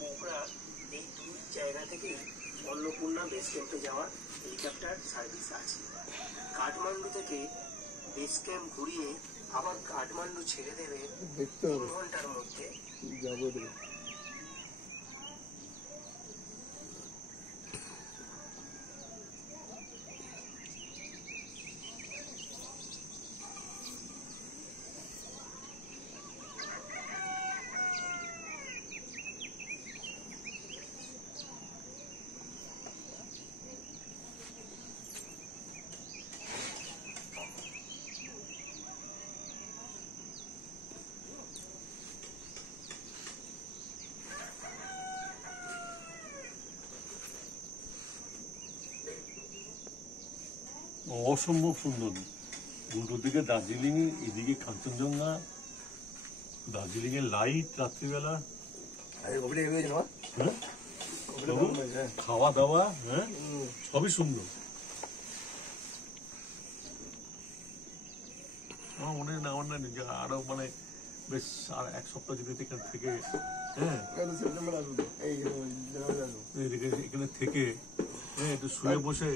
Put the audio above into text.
পোখরা এই দুই জায়গা থেকে অন্নপূর্ণা বেস ক্যাম্পে যাওয়ার হেলিকপ্টার সার্ভিস আছে। কাঠমান্ডু থেকে বেস ক্যাম্প ঘুরিয়ে আবার কাঠমান্ডু ছেড়ে দেবে 3 ঘন্টার মধ্যে। অসম্ভব সুন্দর। উল্টো দিকে দার্জিলিং, এদিকে কাঞ্চনজঙ্ঘা, দার্জিলিং এর লাইট রাত্রিবেলা, খাওয়া দাওয়া, হ্যাঁ সবই সুন্দর। আমার মনে হয় না, আমার না আরো মানে বেশ আর 1 সপ্তাহ যদি এখানে থেকে, হ্যাঁ এখানে থেকে একটু শুয়ে বসে